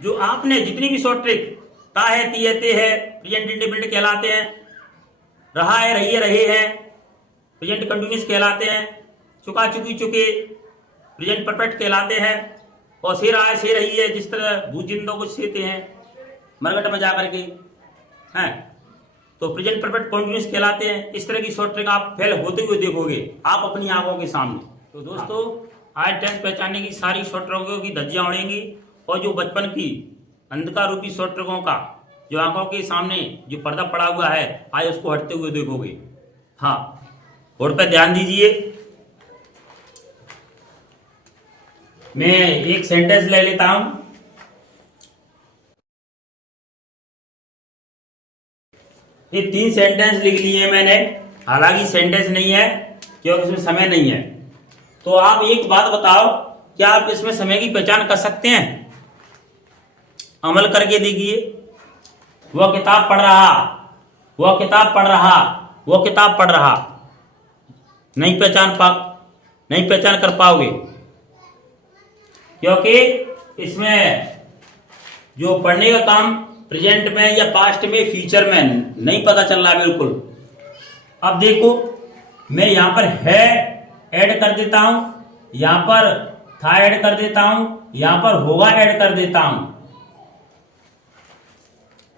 जो आपने जितनी भी शॉर्ट ट्रिक ता है, तिये, ते है, प्रेजेंट इंडेफिनिट कहलाते हैं, रहा है, रही है, रहे हैं, प्रेजेंट कंटिन्यूअस कहलाते हैं, चुका, चुकी, चुके, प्रेजेंट परफेक्ट कहलाते हैं, और से रहा है, से रही है, जिस तरह भूजिंदों को सेते हैं मरगट में जाकर के हैं, तो प्रेजेंट परफेक्ट कंटिन्यूअस कहलाते हैं। इस तरह की शॉर्ट ट्रिक आप फेल होते हुए देखोगे आप अपनी आंखों के सामने। तो दोस्तों आज टेंस पहचानने की सारी शॉर्ट ट्रिकों की धज्जियां उड़ेंगी, और जो बचपन की अंधकार रूपी शॉर्ट ट्रिकों का जो आंखों के सामने जो पर्दा पड़ा हुआ है आज उसको हटते हुए देखोगे। हाँ, बोर्ड पर ध्यान दीजिए। मैं एक सेंटेंस ले लेता हूं। ये 3 सेंटेंस लिख लिए मैंने, हालांकि सेंटेंस नहीं है क्योंकि इसमें समय नहीं है। तो आप एक बात बताओ, क्या आप इसमें समय की पहचान कर सकते हैं? अमल करके देखिए। वह किताब पढ़ रहा, वह किताब पढ़ रहा, वह किताब पढ़ रहा। नहीं पहचान कर पाओगे, क्योंकि इसमें जो पढ़ने का काम प्रेजेंट में या पास्ट में, फ्यूचर में नहीं पता चल रहा बिल्कुल। अब देखो, मैं यहां पर है ऐड कर देता हूं, यहां पर था ऐड कर देता हूं, यहां पर होगा ऐड कर देता हूं।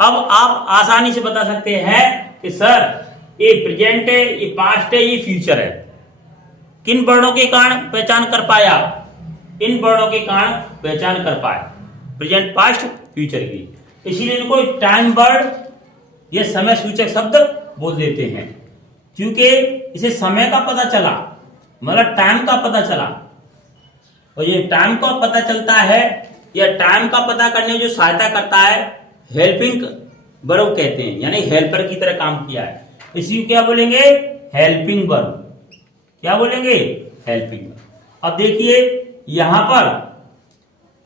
अब आप आसानी से बता सकते हैं कि सर ये प्रेजेंट है, ये पास्ट है, ये फ्यूचर है। किन वर्णों के कारण पहचान कर पाया? इन वर्णों के कारण पहचान कर पाया, प्रेजेंट, पास्ट, फ्यूचर की। इसीलिए इनको टाइम वर्ड ये समय सूचक शब्द बोल देते हैं, क्योंकि इसे समय का पता चला, मतलब टाइम का पता चला। और ये टाइम का पता चलता है, यह टाइम का पता करने जो सहायता करता है, हेल्पिंग वर्ब कहते हैं, यानी हेल्पर की तरह काम किया है। इसी को क्या बोलेंगे? Helping verb. क्या बोलेंगे? Helping verb. अब देखिए यहां पर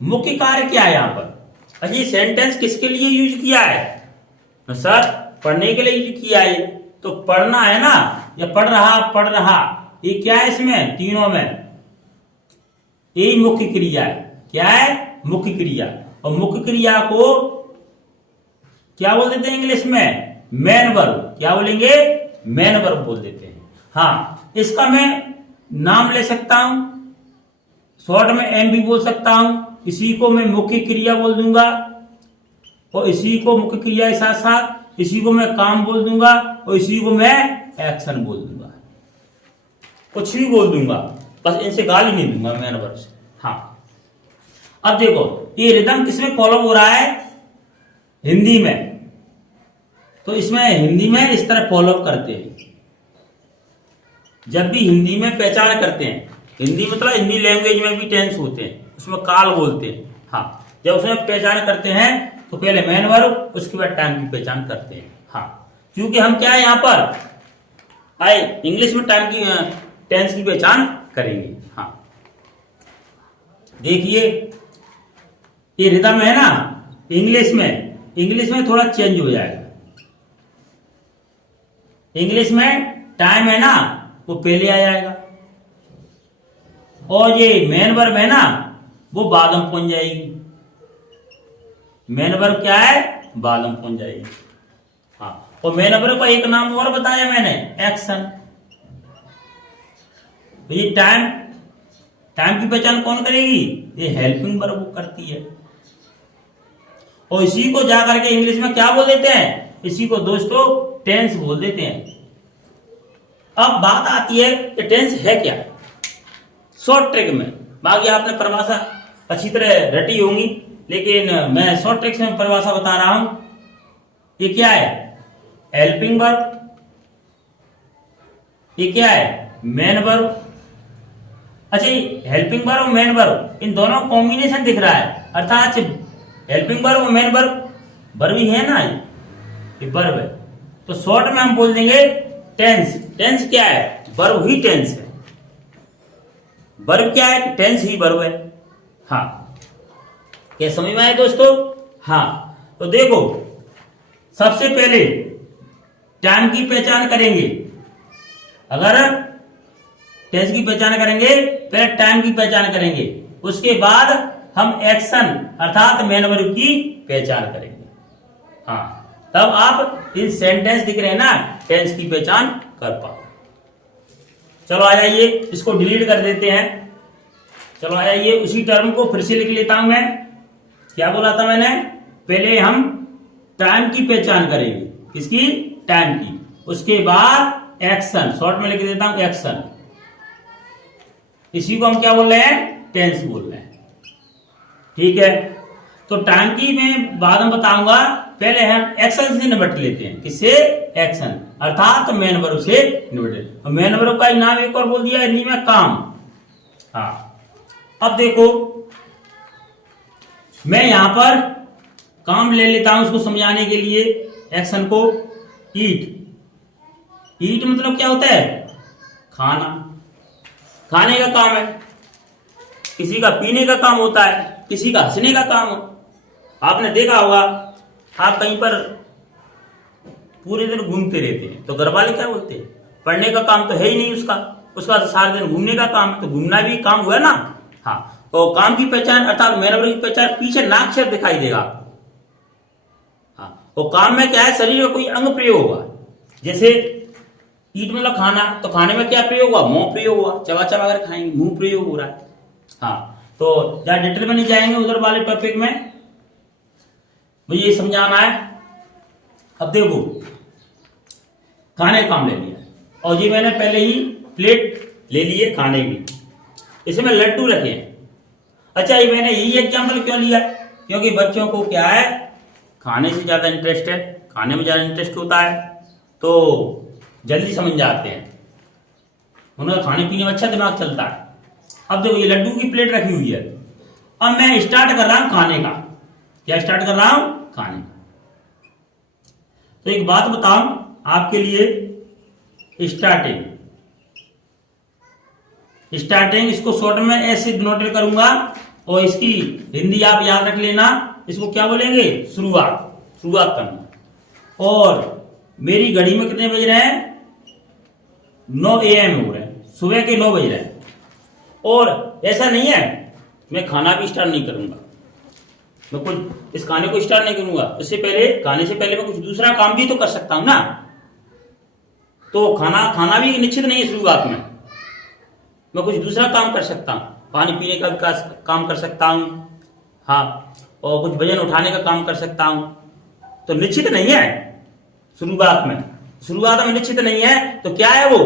मुख्य कार्य क्या है यहां पर? अजी सेंटेंस किसके लिए यूज किया है? तो सर पढ़ने के लिए यूज किया है। तो पढ़ना है ना, या पढ़ रहा, ये क्या है इसमें? तीनों में यही मुख्य क्रिया है। क्या है? मुख्य क्रिया। और मुख्य क्रिया को क्या बोल देते हैं इंग्लिश में? Main verb. क्या बोलेंगे? मेन वर्ब बोल देते हैं। हाँ, इसका मैं नाम ले सकता हूं, शॉर्ट में एम भी बोल सकता हूं। इसी को मैं मुख्य क्रिया बोल दूंगा, और इसी को मुख्य क्रिया के साथ साथ इसी को मैं काम बोल दूंगा, और इसी को मैं एक्शन बोल दूंगा। कुछ भी बोल दूंगा, बस इनसे गाली नहीं दूंगा मेन वर्ब से। हाँ, अब देखो ये रिदम किसमें फॉलो हो रहा है? हिंदी में। तो इसमें हिंदी में इस तरह फॉलो करते हैं। जब भी हिंदी में पहचान करते हैं, हिंदी मतलब हिंदी लैंग्वेज में भी टेंस होते हैं, उसमें काल बोलते हैं। हाँ, जब उसमें पहचान करते हैं तो पहले मेन वर्ब, उसके बाद टाइम की पहचान करते हैं। हाँ, क्योंकि हम क्या है यहां पर आए इंग्लिश में टाइम की टेंस की पहचान करेंगे। हाँ, देखिए ये रिदम है ना, इंग्लिश में थोड़ा चेंज हो जाएगा। इंग्लिश में टाइम है ना, वो पहले आ जाएगा, और ये मेन वर्ब है ना, वो बाद में पहुंच जाएगी। मेन वर्ब क्या है? बाद में पहुंच जाएगी। हाँ, और मेन वर्ब का एक नाम और बताया मैंने, एक्शन। तो ये टाइम की पहचान कौन करेगी? ये हेल्पिंग वर्ब करती है। और इसी को जाकर के इंग्लिश में क्या बोल देते हैं? इसी को दोस्तों टेंस बोल देते हैं। अब बात आती है कि टेंस है क्या शॉर्ट ट्रिक में। बाकी आपने परिभाषा अच्छी तरह रटी होंगी, लेकिन मैं शॉर्ट ट्रिक में परिभाषा बता रहा हूं। ये क्या है? Helping verb. ये क्या है? Main verb. अच्छा, हेल्पिंग वर्ब और मेन वर्ब इन दोनों कॉम्बिनेशन दिख रहा है, अर्थात हेल्पिंग वर्ब और मेन वर्ब ही है ना, ये वर्ब है। तो शॉर्ट में हम बोल देंगे टेंस। टेंस क्या है? वर्ब ही टेंस है। वर्ब क्या है? टेंस ही वर्ब है। हाँ, क्या समझ में आए दोस्तों? हाँ, तो देखो सबसे पहले टाइम की पहचान करेंगे। अगर टेंस की पहचान करेंगे, पहले टाइम की पहचान करेंगे, उसके बाद हम एक्शन अर्थात मेन वर्ब की पहचान करेंगे। हाँ, तब आप इन सेंटेंस दिख रहे हैं ना, टेंस की पहचान कर पाओ। चलो आ जाइए, इसको डिलीट कर देते हैं। चलो आ जाइए, उसी टर्म को फिर से लिख लेता हूं मैं। क्या बोला था मैंने? पहले हम टाइम की पहचान करेंगे। किसकी? टाइम की। उसके बाद एक्शन, शॉर्ट में लिख देता हूं एक्शन। इसी को हम क्या बोल रहे हैं? टेंस बोल रहे हैं। ठीक है, तो टाइम की मैं बाद में बताऊंगा, पहले हम एक्शन से निपट लेते हैं। किससे? एक्शन अर्थात मेन वर्ब से निपटे। मेन वर्ब का नाम एक और बोल दिया हिंदी में, काम। हाँ, अब देखो मैं यहां पर काम ले लेता हूं उसको समझाने के लिए, एक्शन को। ईट, ईट मतलब क्या होता है? खाना, खाने का काम है। किसी का पीने का काम होता है, किसी का हंसने का काम हो। आपने देखा होगा, आप कहीं पर पूरे दिन घूमते रहते हैं तो घर वाले क्या बोलते हैं? पढ़ने का काम तो है ही नहीं उसका तो सारा दिन घूमने का काम है, तो घूमना भी काम हुआ ना। हाँ, तो काम की पहचान अर्थात मेन वर्ब की पहचान पीछे नाक्षर दिखाई देगा। हाँ, तो काम में क्या है? शरीर का कोई अंग प्रयोग होगा। जैसे ईट मतलब खाना, तो खाने में क्या प्रयोग हुआ? मुंह प्रयोग हुआ, चबा चबा कर खाएंगे, मुंह प्रयोग हो रहा है। हाँ, तो ज्यादा डिटेल में नहीं जाएंगे उधर वाले टॉपिक में, मुझे ये समझाना है। अब देखो, खाने का काम ले लिया और ये मैंने पहले ही प्लेट ले ली है खाने की, इसमें लड्डू रखे हैं। अच्छा, ये मैंने यही एग्जाम्पल क्यों लिया? क्योंकि बच्चों को क्या है? खाने से ज्यादा इंटरेस्ट है, खाने में ज्यादा इंटरेस्ट होता है, तो जल्दी समझ जाते हैं, उन्हें खाने पीने में अच्छा दिमाग चलता है। अब देखो, ये लड्डू की प्लेट रखी हुई है। अब मैं स्टार्ट कर रहा हूं खाने का। क्या स्टार्ट कर रहा हूं? खाने का। तो एक बात बताऊं आपके लिए, स्टार्टिंग, स्टार्टिंग इसको शॉर्ट में ऐसे डिनोटेट करूंगा और इसकी हिंदी आप याद रख लेना, इसको क्या बोलेंगे? शुरुआत, शुरुआत करना। और मेरी घड़ी में कितने बज रहे हैं? 9 AM हो रहे हैं, सुबह के 9 बज रहे हैं। और ऐसा नहीं है मैं खाना भी स्टार्ट नहीं करूंगा, मैं कुछ इस खाने को स्टार्ट नहीं करूंगा, उससे पहले, खाने से पहले मैं कुछ दूसरा काम भी तो कर सकता हूं ना। तो खाना भी निश्चित नहीं है शुरुआत में, मैं कुछ दूसरा काम कर सकता हूं, पानी पीने का भी काम कर सकता हूं। हाँ, और कुछ वजन उठाने का काम कर सकता हूं। तो निश्चित नहीं है शुरुआत में, शुरुआत में निश्चित नहीं है, तो क्या है वो?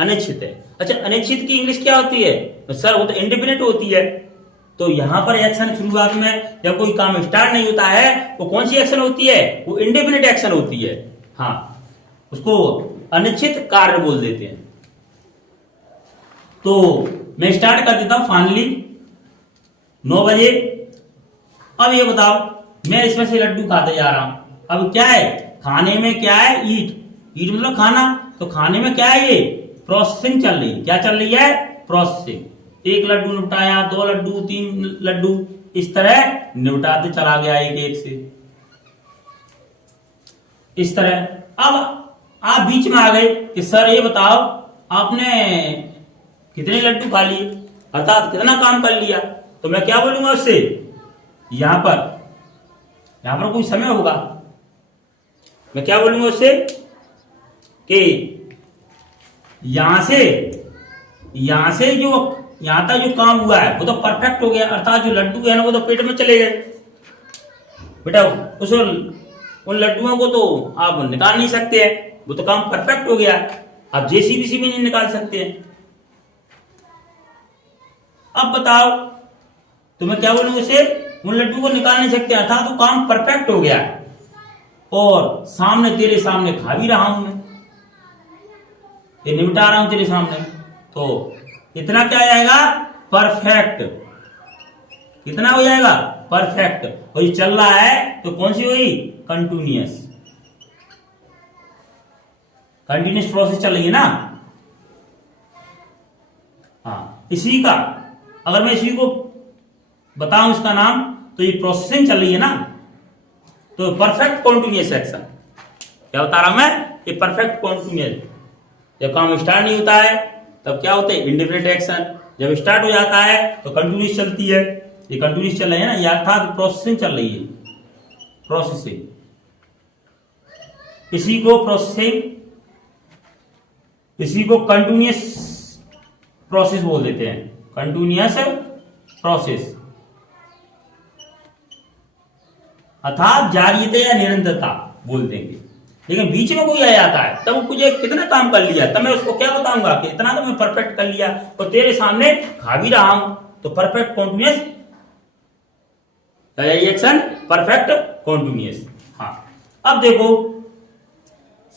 अनिश्चित है। अच्छा, अनिश्चित की इंग्लिश क्या होती है? तो सर वो तो इंडेफिनिट होती है। तो यहां पर एक्शन शुरुआत में जब कोई काम स्टार्ट नहीं होता है, वो कौन सी एक्शन होती है? वो इंडेफिनिट एक्शन होती है। हाँ, उसको अनिश्चित कार्य बोल देते हैं। तो मैं स्टार्ट कर देता हूं फाइनली 9 बजे। अब ये बताओ, मैं इसमें से लड्डू खाते जा रहा हूं। अब क्या है? खाने में क्या है? ईट, ईट मतलब खाना। तो खाने में क्या है? ये प्रोसेसिंग चल रही है। क्या चल रही है? प्रोसेसिंग। एक लड्डू निपटाया, 2 लड्डू, 3 लड्डू, इस तरह निपटाते चला गया एक एक से, इस तरह। अब आप बीच में आ गए कि सर ये बताओ आपने कितने लड्डू खा लिए, अर्थात कितना काम कर लिया। तो मैं क्या बोलूंगा उससे? यहां पर कोई समय होगा, मैं क्या बोलूंगा उससे कि यहां से जो यहां तक जो काम हुआ है वो तो परफेक्ट हो गया, अर्थात जो लड्डू है ना वो तो पेट में चले गए। बेटा उन लड्डुओं को तो आप निकाल नहीं सकते हैं, वो तो काम परफेक्ट हो गया। आप जेसीबी से भी नहीं निकाल सकते हैं। अब बताओ, तो मैं क्या बोलूंगा उसे? उन लड्डू को निकाल नहीं सकते, अर्थात तो काम परफेक्ट हो गया और सामने, तेरे सामने खा भी रहा हूं मैं, ये निपटा रहा हूं तेरे सामने। तो इतना क्या आएगा? परफेक्ट। कितना हो जाएगा? परफेक्ट। और ये चल रहा है तो कौन सी हुई? कंटिन्यूअस, कंटिन्यूअस प्रोसेस चल रही है ना। हाँ, इसी का अगर मैं इसी को बताऊं इसका नाम, तो ये प्रोसेसिंग चल रही है ना, तो परफेक्ट कॉन्टिन्यूअस एक्शन। क्या बता रहा हूं मैं? ये परफेक्ट कॉन्टिन्यूअस। जब काम स्टार्ट नहीं होता है तब क्या होता है? Indefinite action. जब स्टार्ट हो जाता है तो कंटिन्यूअस चलती है। ये कंटिन्यूस चल रही है ना, ये अर्थात प्रोसेसिंग चल रही है, प्रोसेसिंग, इसी को प्रोसेसिंग, इसी को कंटिन्यूस प्रोसेस बोल देते हैं, कंटिन्यूस प्रोसेस, अर्थात जारीता या निरंतरता बोल देंगे। लेकिन बीच में कोई आ जाता है तब मुझे कितना काम कर लिया, तब मैं उसको क्या बताऊंगा कि इतना तो मैं परफेक्ट कर लिया और तेरे सामने खा भी रहा हूं, तो perfect continuous action, perfect continuous. हाँ, अब देखो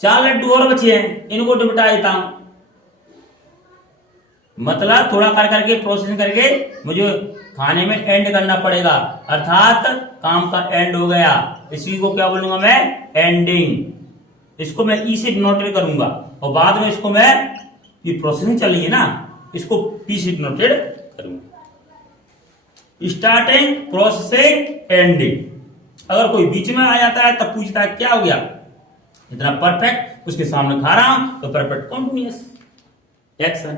4 लड्डू और बचे हैं, इनको निपटा देता हूं, मतलब थोड़ा कर करके प्रोसेसिंग करके मुझे खाने में एंड करना पड़ेगा, अर्थात काम का एंड हो गया, इसी को क्या बोलूंगा मैं, एंडिंग। इसको मैं ई से डिनोटेड करूंगा और बाद में इसको मैं, ये प्रोसेसिंग चल रही है ना, इसको पी से डिनोटेड करूंगा। Starting, processing, ending. अगर कोई बीच में आ जाता है तब पूछता है क्या हो गया, इतना परफेक्ट, उसके सामने खा रहा हूं तो perfect continuous action,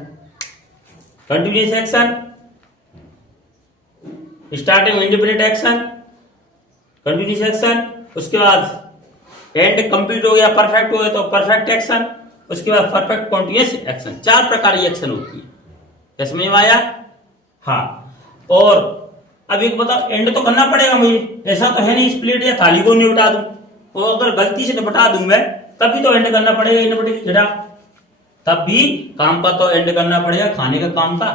continuous action, starting independent action, continuous action, उसके बाद एंड कंप्लीट हो गया, परफेक्ट हो गया तो परफेक्ट एक्शन, उसके बाद परफेक्ट कॉन्टिन्यूस एक्शन। 4 प्रकार की एक्शन होती है, समझ में आया? हाँ, और अब एक बताओ, एंड तो करना पड़ेगा मुझे, ऐसा तो है नहीं इस प्लेट या थाली को निपटा दूं, और अगर गलती से निपटा दूं मैं तभी तो एंड करना पड़ेगा, निपटेगी जरा, तब भी काम का तो एंड करना पड़ेगा, खाने का काम का।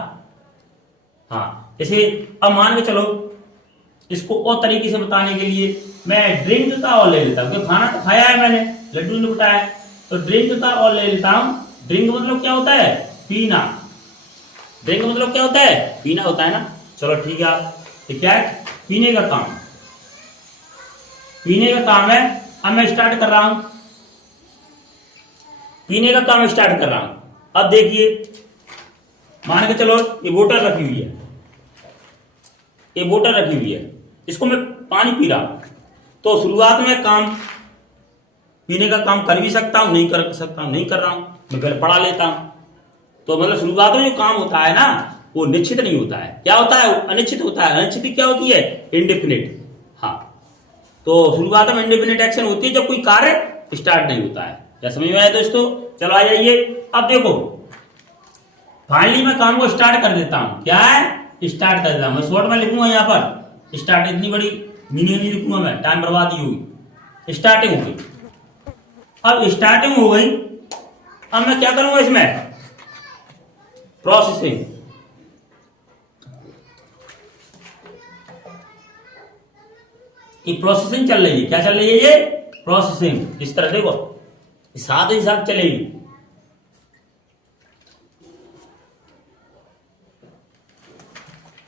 हाँ, जैसे अब मान के चलो, इसको और तरीके से बताने के लिए मैं ड्रिंक का और ले लेता हूँ, क्योंकि खाना तो खाया है मैंने, लड्डू ने बताया, तो ड्रिंक का और ले लेता हूँ। ड्रिंक मतलब क्या होता है, पीना, ड्रिंक मतलब क्या होता है, पीना होता है ना। चलो ठीक है, ये क्या है, पीने का काम, पीने का काम है। अब मैं स्टार्ट कर रहा हूं, पीने का काम स्टार्ट कर रहा हूं। अब देखिए, मान के चलो ये बोतल रखी हुई है, ये बोतल रखी हुई है, इसको मैं पानी पी रहा हूं, तो शुरुआत में काम, पीने का काम कर भी सकता हूं, नहीं कर सकता हूं, नहीं कर रहा हूं, मैं पहले पढ़ा लेता हूं। तो मतलब शुरुआत में जो काम होता है ना, वो निश्चित नहीं होता है, क्या होता है, अनिश्चित होता है। अनिश्चित क्या होती है, इंडेफिनिट। हाँ, तो शुरुआत में इंडेफिनिट एक्शन होती है जब कोई कार्य स्टार्ट नहीं होता है। क्या समझ में आया दोस्तों? चलो आ जाइए, अब देखो फाइनली मैं काम को स्टार्ट कर देता हूं। क्या है, स्टार्ट कर देता हूं। मैं शॉर्ट में लिखूंगा यहाँ पर स्टार्ट, इतनी बड़ी मीनिंग नहीं लिखूंगा मैं, टाइम बर्बाद ही होगी। स्टार्टिंग हो गई, अब स्टार्टिंग हो गई, अब मैं क्या करूंगा इसमें, प्रोसेसिंग। ये प्रोसेसिंग चल रही है, क्या चल रही है, ये प्रोसेसिंग। इस तरह देखो, साथ ही साथ चलेगी।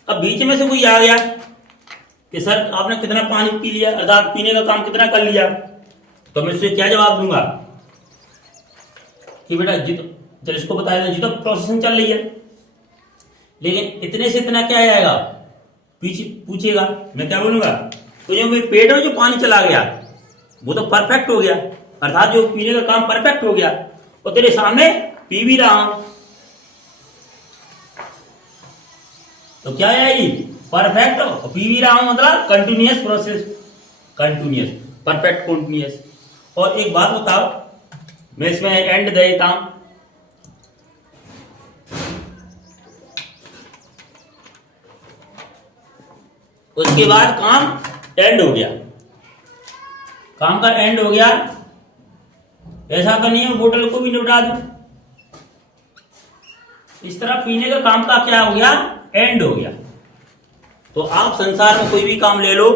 अब बीच में से कोई आ गया कि सर आपने कितना पानी पी लिया, अर्थात पीने का काम कितना कर लिया, तो मैं उससे क्या जवाब दूंगा कि बेटा जी, तो चल इसको बताया जी तो प्रोसेसिंग चल रही है, लेकिन इतने से इतना क्या आएगा, पीछे पूछेगा, मैं क्या बोलूंगा, तो जो पेट में जो पानी चला गया वो तो परफेक्ट हो गया, अर्थात जो पीने का काम परफेक्ट हो गया, और तेरे सामने पी भी रहा हूं, तो क्या आएगी, परफेक्ट, और पी भी रहा हूं मतलब continuous process, continuous, perfect continuous. और एक बात बताओ, मैं इसमें एंड दे देता हूं, उसके बाद काम एंड हो गया, काम का एंड हो गया। ऐसा तो नहीं है बोतल को भी निपटा दूं, इस तरह पीने का काम का क्या हो गया, एंड हो गया। तो आप संसार में कोई भी काम ले लो,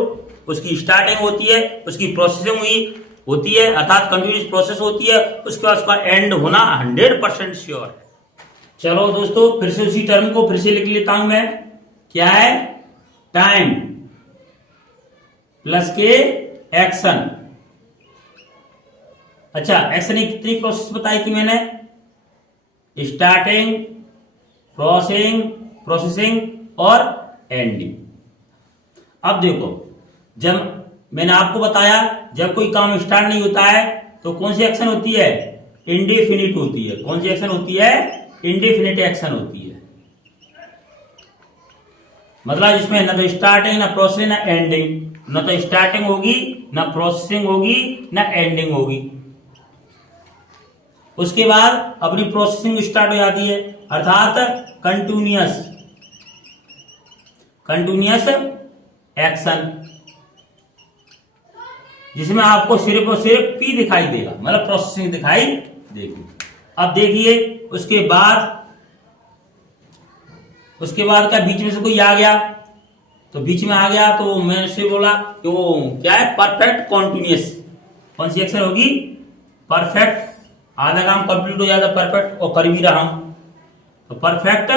उसकी स्टार्टिंग होती है, उसकी प्रोसेसिंग हुई होती है, अर्थात कंटिन्यूअस प्रोसेस होती है, उसके बाद उसका एंड होना 100% श्योर है। चलो दोस्तों, फिर से उसी टर्म को फिर से लिख लेता हूं मैं, क्या है, टाइम प्लस के एक्शन। अच्छा, एक्शन की कितनी प्रोसेस बताई थी मैंने, स्टार्टिंग, प्रोसेसिंग और एंडिंग। अब देखो, जब मैंने आपको बताया जब कोई काम स्टार्ट नहीं होता है तो कौन सी एक्शन होती है, इंडेफिनिट होती है। कौन सी एक्शन होती है, इंडेफिनिट एक्शन होती है। मतलब इसमें ना तो स्टार्टिंग ना प्रोसेसिंग ना एंडिंग, ना तो स्टार्टिंग होगी ना प्रोसेसिंग होगी ना एंडिंग होगी। उसके बाद अपनी प्रोसेसिंग स्टार्ट हो जाती है, अर्थात कंटिन्यूअस एक्शन, जिसमें आपको सिर्फ और सिर्फ पी दिखाई देगा, मतलब प्रोसेसिंग दिखाई देगी। अब देखिए उसके बाद क्या बीच में से कोई आ गया, तो बीच में आ गया तो मैंने उससे बोला कि वो क्या है, परफेक्ट कॉन्टिन्यूअस। कौन सी एक्शन होगी, परफेक्ट। आधा काम कंप्लीट हो जाता परफेक्ट, और कर भी रहा हूं, तो परफेक्ट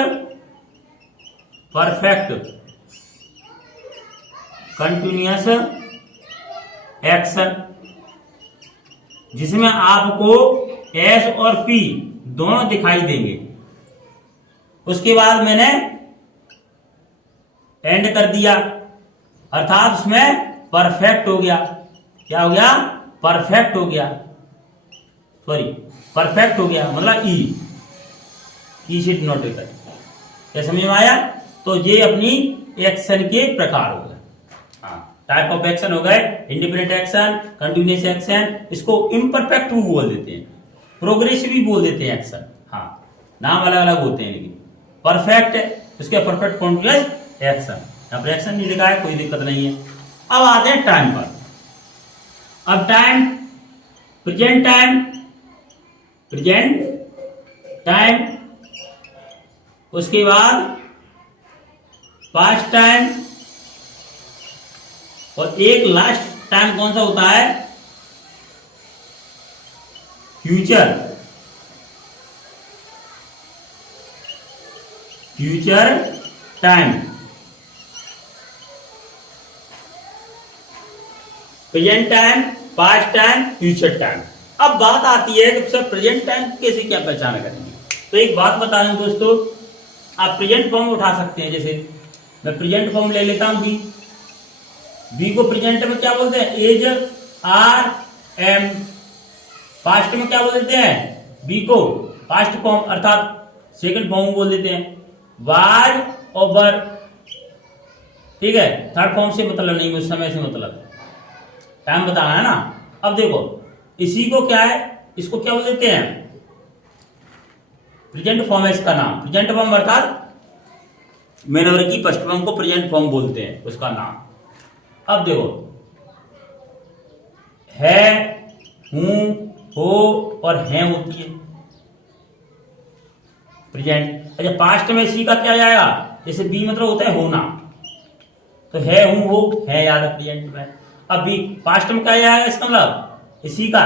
कंटिन्यूअस एक्शन, जिसमें आपको एस और पी दोनों दिखाई देंगे। उसके बाद मैंने एंड कर दिया, अर्थात उसमें परफेक्ट हो गया। क्या हो गया, परफेक्ट हो गया, सॉरी परफेक्ट हो गया, मतलब ई शीट नोटेकर। क्या समझ में आया? तो ये अपनी एक्शन के प्रकार हो गए, टाइप ऑफ एक्शन हो गए, इंडिपेंडेंट एक्शन, कंटिन्यूअस एक्शन, इसको इम्परफेक्ट भी बोल देते हैं, प्रोग्रेसिव भी बोल देते हैं एक्शन। हाँ, नाम अलग अलग होते हैं, लेकिन परफेक्ट उसके परफेक्ट कंटिन्यूअस एक्शन। यहाँ पर एक्शन नहीं लिखा है, कोई दिक्कत नहीं है। अब आते हैं टाइम पर। अब टाइम, प्रेजेंट टाइम, उसके बाद पास्ट टाइम, और एक लास्ट टाइम कौन सा होता है, future time. Present time, past time, future time. अब बात आती है कि सर प्रेजेंट टाइम कैसे क्या पहचान करेंगे। तो एक बात बता रहा हूं दोस्तों, आप प्रेजेंट फॉर्म उठा सकते हैं। जैसे मैं प्रेजेंट फॉर्म ले लेता हूं, बी को प्रेजेंट में क्या बोलते हैं, एज आर एम। पास्ट में क्या बोल देते हैं, बी को पास्ट फॉर्म अर्थात सेकंड फॉर्म बोल देते हैं, वाज ओवर। ठीक है, थर्ड फॉर्म से मतलब नहीं, उस समय से मतलब टाइम बताना है ना। अब देखो इसी को क्या है, इसको क्या बोल देते हैं, प्रेजेंट फॉर्म है इसका नाम। प्रेजेंट फॉर्म अर्थात मेन वर्ग की फर्स्ट फॉर्म को प्रेजेंट फॉर्म बोलते हैं, उसका नाम। अब देखो है, हूं, हो और हैं होती है प्रेजेंट। अच्छा, पास्ट में सी का क्या जाएगा, जैसे बी मतलब होता है होना, तो है, हूं, हो, है याद है प्रेजेंट में। अब बी पास्ट में क्या जाएगा, इसका मतलब इसी का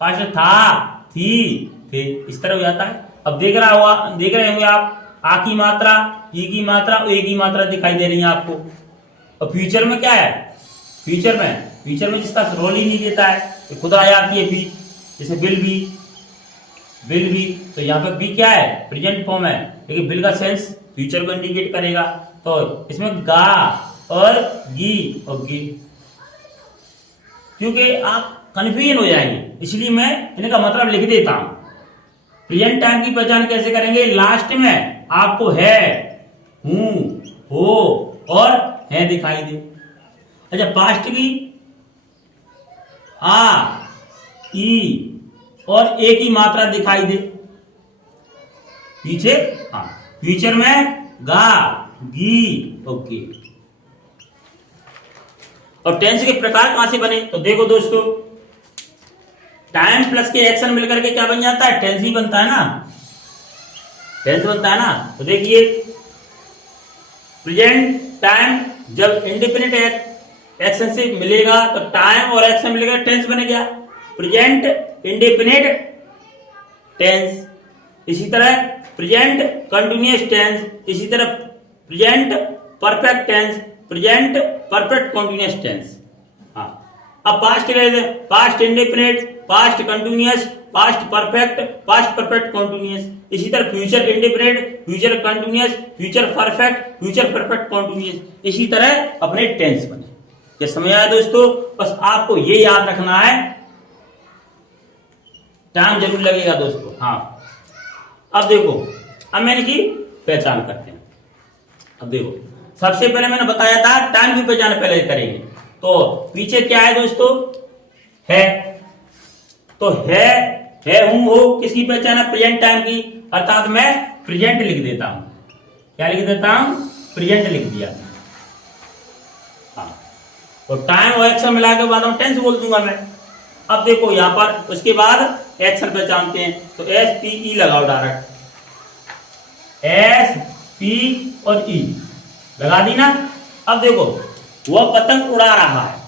पास्ट था, थी, थे, इस तरह हो जाता है। अब देख रहे होंगे आप, आ की मात्रा, ई की मात्रा और ए की मात्रा दिखाई दे रही है आपको। और फ्यूचर में क्या है, फ्यूचर में जिसका रोल ही नहीं देता है, तो खुद आ जाती है बी, जैसे बिल भी, तो यहाँ पे बी क्या है, प्रेजेंट फॉर्म है, लेकिन बिल का सेंस फ्यूचर को इंडिकेट करेगा। तो इसमें गा और गी और गी, क्योंकि आप कंफ्यूजन हो जाएंगे, इसलिए मैं इनका मतलब लिख देता हूं। प्रेजेंट टाइम की पहचान कैसे करेंगे, लास्ट में आपको है, हूं, हो और है दिखाई दे। अच्छा, पास्ट की आ, ई और ए की मात्रा दिखाई दे पीछे। हाँ, फ्यूचर में गा, गी, ओके। और टेंस के प्रकार कहां से बने, तो देखो दोस्तों, टाइम प्लस के एक्शन मिलकर के क्या बन जाता है, टेंस ही बनता है ना, टेंस बनता है ना। तो देखिए प्रेजेंट टाइम जब इंडिपेंडेंट एक्शन से मिलेगा तो टाइम और एक्शन मिलेगा, टेंस बन गया, प्रेजेंट इंडिपेंडेंट टेंस। इसी तरह प्रेजेंट कंटिन्यूअस टेंस, इसी तरह present perfect tense, present perfect continuous tense. हाँ, अब पास्ट ले लेते, past independent, past continuous, past perfect continuous. इसी तरह future independent, future continuous, future perfect continuous. इसी तरह अपने टेंस बने। ये समझ आया दोस्तों? बस आपको ये याद रखना है, टाइम जरूर लगेगा दोस्तों। हाँ, अब देखो, अब मैंने की पहचान करते हैं। अब देखो सबसे पहले मैंने बताया था टाइम की पहचान पहले करेंगे। तो पीछे क्या है दोस्तों, है। तो है हूं हो किसकी पहचान है, प्रेजेंट टाइम की, अर्थात मैं प्रेजेंट लिख देता हूं। क्या लिख देता हूं, प्रेजेंट लिख दिया। हाँ, तो टाइम और एक्शन मिला के बाद में टेंस बोल दूंगा मैं। अब देखो यहां पर उसके बाद एक्शन पहचानते हैं, तो एस पी ई लगाओ डायरेक्ट, एस पी और ई लगा दी ना। अब देखो वह पतंग उड़ा रहा है,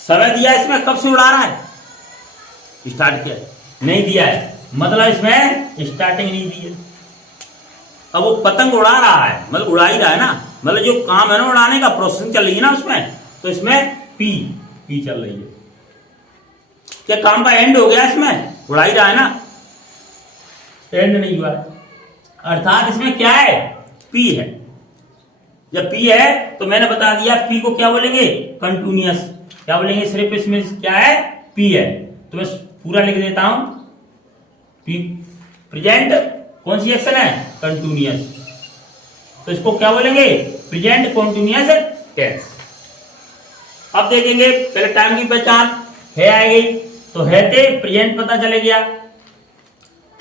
समय दिया इसमें, कब से उड़ा रहा है, स्टार्ट किया नहीं दिया है, मतलब इसमें स्टार्टिंग नहीं दी है। अब वो पतंग उड़ा रहा है, मतलब उड़ा ही रहा है ना, मतलब जो काम है ना उड़ाने का, प्रोसेसिंग चल रही है ना उसमें, तो इसमें पी चल रही है। क्या काम का एंड हो गया, इसमें उड़ा ही रहा है ना, एंड नहीं हुआ है, अर्थात इसमें क्या है, पी है। जब पी है तो मैंने बता दिया पी को क्या बोलेंगे, कंटिन्यूअस। क्या बोलेंगे, सिर्फ इसमें क्या है, पी है। तो मैं पूरा लिख देता हूं, पी प्रेजेंट कौन सी एक्शन है, कंटिन्यूअस, तो इसको क्या बोलेंगे, प्रेजेंट कंटिन्यूअस टेंस। अब देखेंगे पहले टाइम की पहचान है आ गई, तो है थे प्रेजेंट पता चले गया।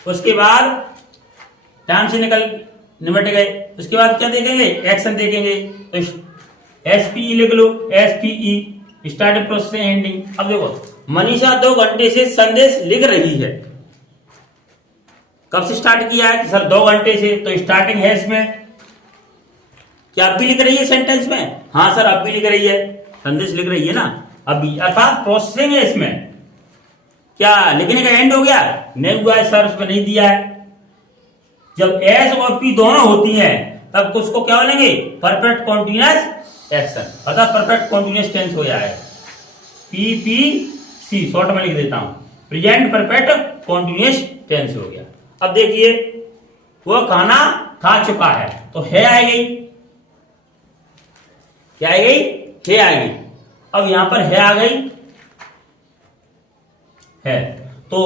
उसके बाद टाइम से निमट गए, उसके बाद क्या देखेंगे, एक्शन देखेंगे। तो एस पी ई लिख लो, S P E starting process ending. अब देखो मनीषा 2 घंटे से संदेश लिख रही है, कब से स्टार्ट किया है, सर 2 घंटे से, तो स्टार्टिंग है इसमें। क्या अब भी लिख रही है सेंटेंस में, हाँ सर अब भी लिख रही है, संदेश लिख रही है ना अभी, अर्थात प्रोसेसिंग है इसमें। क्या लिखने का एंड हो गया, नहीं हुआ है सर, उसमें नहीं दिया है। जब एस और पी दोनों होती हैं तब उसको क्या बोलेंगे, परफेक्ट कॉन्टिन्यूअस एक्शन, अर्थात परफेक्ट कॉन्टिन्यूअस टेंस हो जाएगा। पीपीसी शॉर्ट में लिख देता हूं, प्रेजेंट परफेक्ट कॉन्टिन्यूअस टेंस हो गया। अब देखिए वो खाना खा चुका है, तो है आ गई, क्या आ गई, है आ गई। अब यहां पर है आ गई है, तो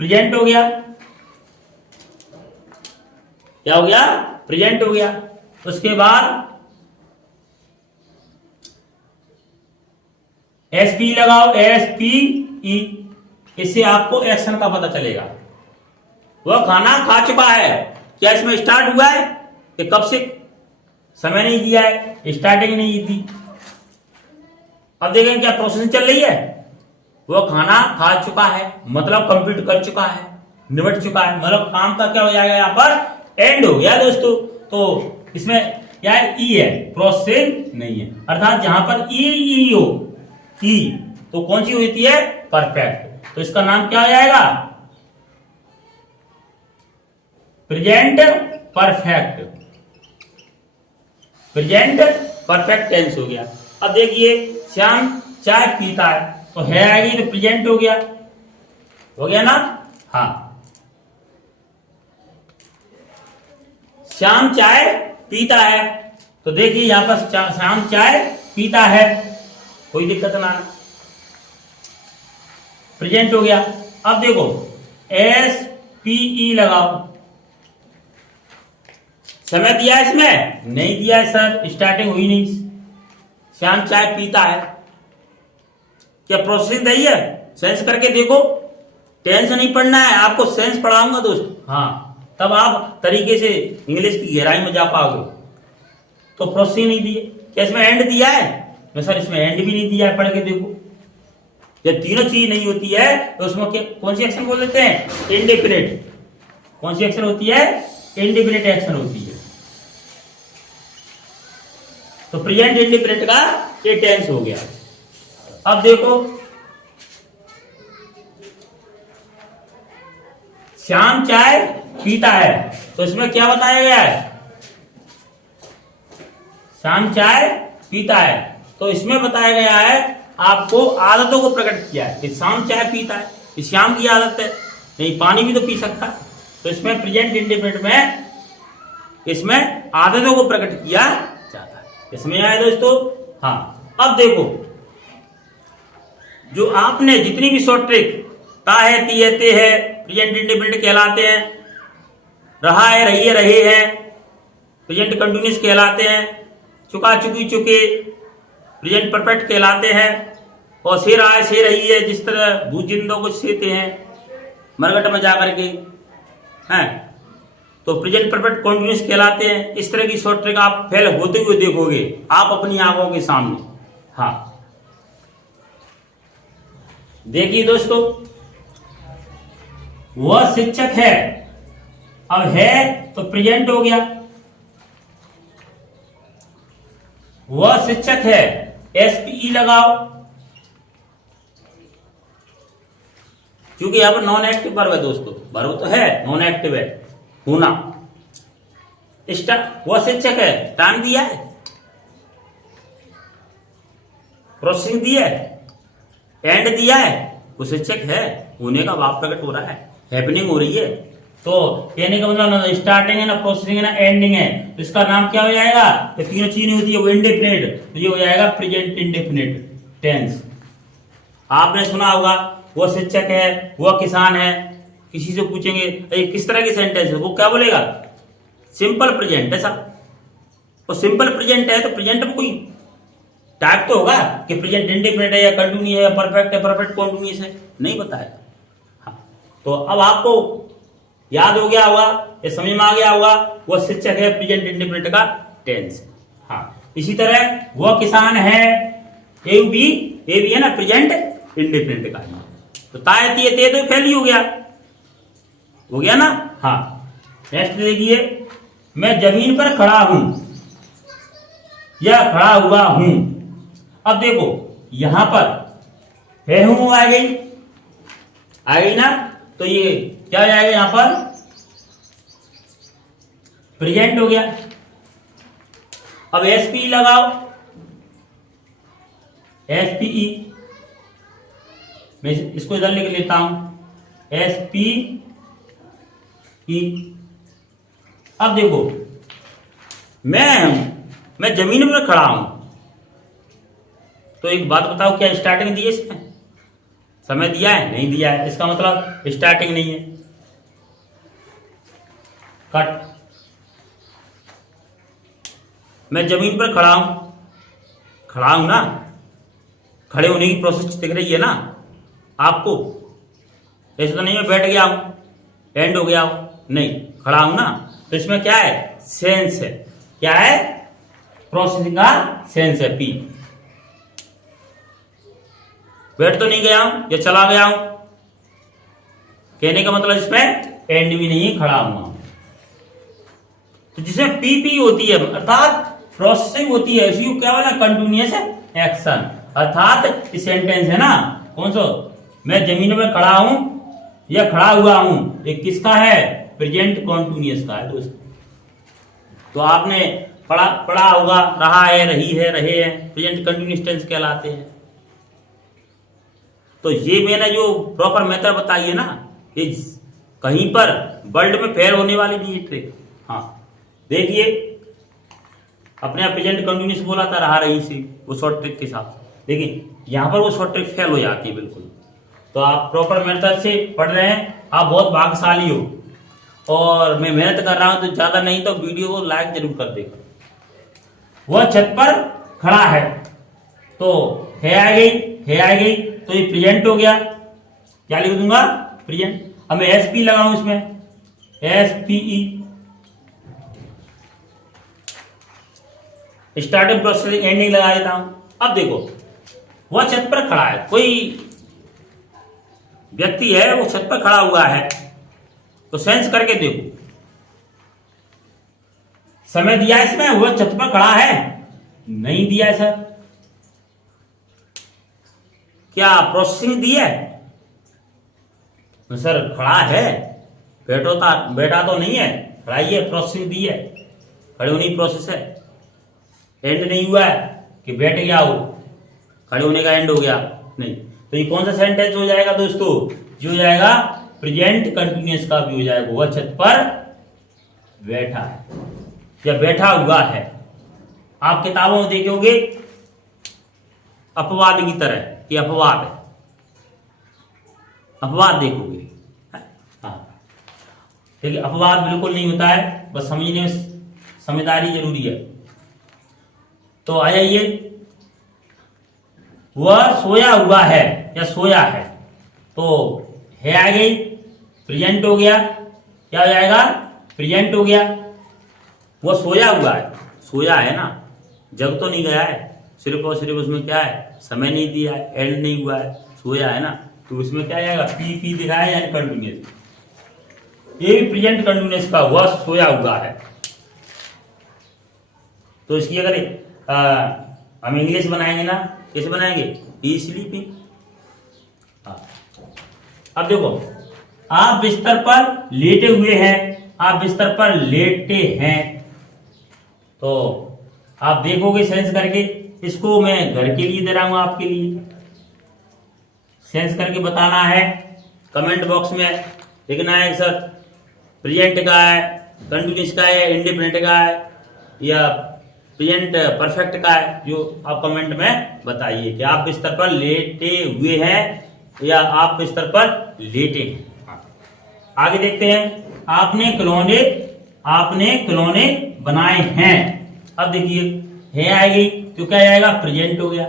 प्रेजेंट हो गया, क्या हो गया, प्रेजेंट हो गया। उसके बाद एस पी लगाओ, एस पी ई, इससे आपको एक्शन का पता चलेगा। वह खाना खा चुका है, क्या इसमें स्टार्ट हुआ है, कि कब से, समय नहीं दिया है, स्टार्टिंग नहीं दी। अब देखेंगे क्या प्रोसेसिंग चल रही है, वह खाना खा चुका है, मतलब कंप्लीट कर चुका है, निपट चुका है, मतलब काम का क्या हो जाएगा, यहां पर एंड हो गया दोस्तों। तो इसमें क्या है, ई है, प्रोसेसिंग नहीं है, अर्थात जहां पर ई हो, ई तो कौन सी होती है, परफेक्ट, तो इसका नाम क्या हो जाएगा, present perfect, present perfect tense हो गया। अब देखिए श्याम चाय पीता है, तो है आएगी तो प्रेजेंट हो गया ना, हाँ। श्याम चाय पीता है, तो देखिए यहां पर श्याम चाय पीता है, कोई दिक्कत ना, प्रेजेंट हो गया। अब देखो एस पी ई लगाओ, समय दिया है इसमें, नहीं दिया है सर, स्टार्टिंग हुई नहीं, श्याम चाय पीता है, क्या प्रोसेसिंग नहीं है, सेंस करके देखो, टेंस नहीं पढ़ना है आपको, सेंस पढ़ाऊंगा दोस्त, हाँ तब आप तरीके से इंग्लिश की गहराई में जा पाओगे। तो प्रोसेसिंग नहीं दी है, क्या इसमें एंड दिया है, मैं सर इसमें एंड भी नहीं दिया है, पढ़ के देखो। जब तीनों चीज नहीं होती है तो उसमें कौन सी एक्शन बोल देते हैं, इंडेफिनिट, कौन सी एक्शन होती है, इंडेफिनिट एक्शन होती है। तो प्रेजेंट इंडेफिनिट का ये टेंस हो गया। अब देखो श्याम चाय पीता है, तो इसमें क्या बताया गया है, श्याम चाय पीता है, तो इसमें बताया गया है आपको आदतों को प्रकट किया है कि श्याम चाय पीता है, कि श्याम की आदत है, नहीं पानी भी तो पी सकता, तो इसमें प्रेजेंट इंडेफिनिट में इसमें आदतों को प्रकट किया जाता है। इसमें आए दोस्तों, हाँ। अब देखो जो आपने जितनी भी शॉर्ट ट्रिक ता है, ती है, ते है, प्रेजेंट इंडेफिनिट कहलाते हैं, रहा है, रही है, रहे हैं, प्रेजेंट कंटिन्यूअस कहलाते हैं। चुका चुकी चुके प्रेजेंट परफेक्ट कहलाते हैं। और से रहा है से रही है, जिस तरह भूजिंदों को सेते हैं मरघट में जाकर के हैं, तो प्रेजेंट परफेक्ट कंटिन्यूअस कहलाते हैं। इस तरह की शॉर्ट ट्रिक आप फेल होते हुए देखोगे आप अपनी आंखों के सामने। हाँ देखिए दोस्तों, वह शिक्षक है, अब है तो प्रेजेंट हो गया। वह शिक्षक है, एसपीई लगाओ, क्योंकि यहां पर नॉन एक्टिव वर्ब है दोस्तों। वर्ब तो है, नॉन एक्टिव है, होना। वह शिक्षक है, टाइम दिया है, प्रोसेसिंग दिया है, एंड दिया है, वो शिक्षक है, होने का भाव प्रकट हो रहा है, हैपनिंग हो रही है। तो कहने का मतलब ना स्टार्टिंग है, ना प्रोसेसिंग है, ना एंडिंग है, तो इसका नाम क्या हो जाएगा? तो तीनों चीजें होती है वो इंडेफिनिट, तो ये हो जाएगा प्रेजेंट इंडेफिनिट टेंस। आपने सुना होगा वो शिक्षक है, वो किसान है। किसी से पूछेंगे ये किस तरह की सेंटेंस है, वो क्या बोलेगा? सिंपल प्रेजेंट है साहब। और सिंपल प्रेजेंट है तो प्रेजेंट में कोई टाइप तो होगा कि प्रेजेंट इंडेफिनिट है या कंटिन्यूअस है या परफेक्ट है, परफेक्ट कंटिन्यूअस है, नहीं बताएगा। हाँ, तो अब आपको याद हो गया होगा, ये समझ में आ गया होगा, वो शिक्षक है प्रेजेंट इंडेफिनिट का टेंस। हाँ, इसी तरह वह किसान है, ए भी है ना प्रेजेंट इंडेफिनिट का। तो तायती ते तो फेल ही हो गया ना। हाँ, नेक्स्ट देखिए, मैं जमीन पर खड़ा हूं या खड़ा हुआ हूं। अब देखो यहां पर है हूं आ गई ना, तो ये क्या हो जाएगा? यहां पर प्रेजेंट हो गया। अब एसपी लगाओ, एसपीई, मैं इसको इधर लिख लेता हूं, एसपीई। अब देखो मैं जमीन पर खड़ा हूं, तो एक बात बताओ, क्या स्टार्टिंग दी है इसमें? समय दिया है? नहीं दिया है, इसका मतलब स्टार्टिंग नहीं है। कट। मैं जमीन पर खड़ा हूं ना, खड़े होने की प्रोसेस दिख रही है ना आपको? ऐसा तो नहीं मैं बैठ गया हूं, एंड हो गया हूं, नहीं, खड़ा हूं ना। तो इसमें क्या है? सेंस है। क्या है? प्रोसेसिंग का सेंस है, पी। बैठ तो नहीं गया हूं या चला गया हूं, कहने का मतलब इसमें एंड भी नहीं, खड़ा हुआ। तो जिसमें पीपी होती है अर्थात प्रोसेसिंग होती है, इसी को क्या बोला? Continuous action. अर्थात सेंटेंस है ना, कौन सा? मैं जमीन में खड़ा हूं या खड़ा हुआ हूं, ये किसका है? प्रेजेंट कंटिन्यूअस का है दोस्तों। तो आपने पढ़ा होगा, रहा है, रही है, रहे हैं, प्रेजेंट कंटिन्यूअस टेंस कहलाते हैं। तो ये मैंने जो प्रॉपर मेथड बताई है ना, ये कहीं पर वर्ल्ड में फेल होने वाली नहीं है ट्रिक। हाँ देखिए, अपने आप प्रेजेंट कंटिन्यूअस बोला था, रहा रही से, वो शॉर्ट ट्रिक के साथ। देखिए यहां पर वो शॉर्ट ट्रिक फेल हो जाती है बिल्कुल। तो आप प्रॉपर मेथड से पढ़ रहे हैं, आप बहुत भाग्यशाली हो। और मैं मेहनत कर रहा हूं, तो ज्यादा नहीं तो वीडियो को लाइक जरूर कर देगा। वह छत पर खड़ा है, तो है आ गई, तो ये प्रेजेंट हो गया। क्या लिख दूंगा? प्रेजेंट। अब मैं एसपी लगाऊं इसमें, एसपीई, स्टार्टिंग प्रोसेसिंग एंडिंग लगा देता हूं। अब देखो वह छत पर खड़ा है, कोई व्यक्ति है वो छत पर खड़ा हुआ है, तो सेंस करके देखो, समय दिया है इसमें? वह छत पर खड़ा है? नहीं दिया है सर। क्या प्रोसेसिंग दी है? सर खड़ा है, बैठा तो नहीं है, खड़ा ही है, प्रोसेसिंग दी है, खड़े होने की प्रोसेस है। एंड नहीं हुआ है कि बैठ गया हो, खड़े होने का एंड हो गया, नहीं। तो ये कौन सा सेंटेंस हो जाएगा दोस्तों? जो हो जाएगा प्रेजेंट कंटिन्यूअस का भी हो जाएगा। वह छत पर बैठा है या बैठा हुआ है। आप किताबों में देखोगे अपवाद की तरह, कि अपवाद है, अपवाद देखोगे। हाँ देखिए, अपवाद बिल्कुल नहीं होता है, बस समझने में समझदारी जरूरी है। तो आ जाइए, वह सोया हुआ है या सोया है, तो है आ गई, प्रेजेंट हो गया, क्या हो जाएगा, प्रेजेंट हो गया। वो सोया हुआ है, सोया है ना, जग तो नहीं गया है, सिर्फ और सिर्फ उसमें क्या है, समय नहीं दिया है, एंड नहीं हुआ है, सोया है ना, तो उसमें क्या आएगा, पी दिखाया है, यानी कंटिन्यूस। ये भी प्रेजेंट कंटिन्यूस का हुआ, सोया हुआ है। तो इसकी अगर हम इंग्लिश बनाएंगे ना, कैसे बनाएंगे, ही स्लीपिंग। अब देखो, आप बिस्तर पर लेटे हुए हैं, आप बिस्तर पर लेटे हैं, तो आप देखोगे सेंस करके, इसको मैं घर के लिए दे रहा हूं, आपके लिए सेंस करके बताना है। कमेंट बॉक्स में लिखना है सर प्रेजेंट का है, कंटिन्यूस का है, इंडिपेंडेंट का है, या प्रेजेंट परफेक्ट का है, जो आप कमेंट में बताइए कि आप बिस्तर पर लेटे हुए हैं या आप बिस्तर पर लेटे हैं। आगे देखते हैं, आपने खिलौने बनाए हैं। अब देखिए, है आएगी तो क्या आएगा, प्रेजेंट हो गया,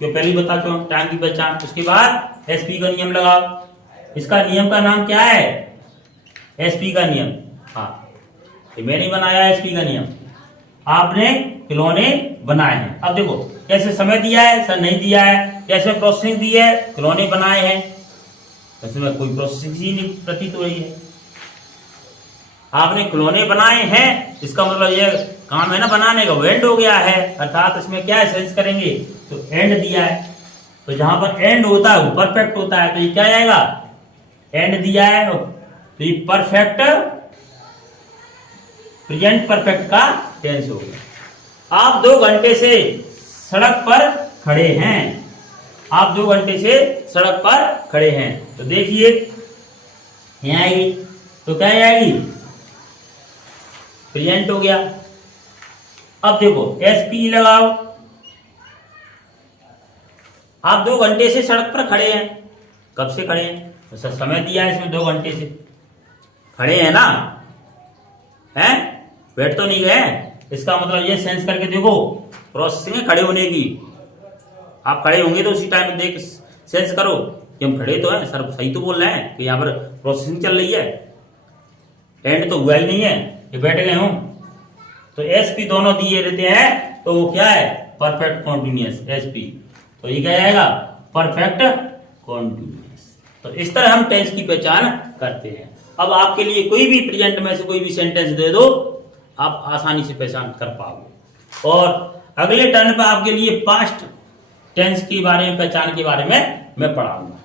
जो पहले बता चुका हूं, टाइम की पहचान। उसके बाद एसपी का नियम लगाओ। इसका नियम का नाम क्या है, एसपी का नियम। हाँ, मैंने बनाया एसपी का नियम, आपने खिलौने बनाए हैं। अब देखो, कैसे समय दिया है, सर नहीं दिया है, कैसे प्रोसेसिंग दी है, खिलौने बनाए हैं, इसमें कोई प्रोसेसिंग ही नहीं प्रतीत हो रही है। आपने खिलौने बनाए हैं, इसका मतलब ये काम है ना बनाने का, वो एंड हो गया है, अर्थात इसमें क्या है, सेंस करेंगे तो एंड दिया है। तो जहां पर एंड होता है वो परफेक्ट होता है, तो ये क्या आएगा, एंड दिया है, तो ये परफेक्ट प्रेजेंट परफेक्ट का टेंस हो गया। आप 2 घंटे से सड़क पर खड़े हैं, आप 2 घंटे से सड़क पर खड़े हैं, तो देखिए यहाँ आएगी, तो क्या आएगी, प्रेजेंट हो गया। अब देखो, एसपी लगाओ, आप 2 घंटे से सड़क पर खड़े हैं, कब से खड़े हैं, तो सर समय दिया है इसमें, 2 घंटे से खड़े हैं ना, हैं, बैठ तो नहीं गए, इसका मतलब ये सेंस करके देखो, प्रोसेसिंग है खड़े होने की, आप खड़े होंगे तो उसी टाइम देख सेंस करो कि हम खड़े तो हैं, सर सही तो बोल रहे हैं कि यहाँ पर प्रोसेसिंग चल रही है, एंड तो हुआ ही नहीं है, ये बैठ गए हूं। तो एसपी दोनों दिए रहते हैं, तो वो क्या है, परफेक्ट कॉन्टिन्यूअस, एसपी, तो ये क्या आएगा, परफेक्ट कॉन्टिन्यूअस। तो इस तरह हम टेंस की पहचान करते हैं। अब आपके लिए कोई भी प्रेजेंट में से कोई भी सेंटेंस दे दो, आप आसानी से पहचान कर पाओगे। और अगले टर्न पर आपके लिए पास्ट टेंस के बारे में, पहचान के बारे में मैं पढ़ाऊंगा।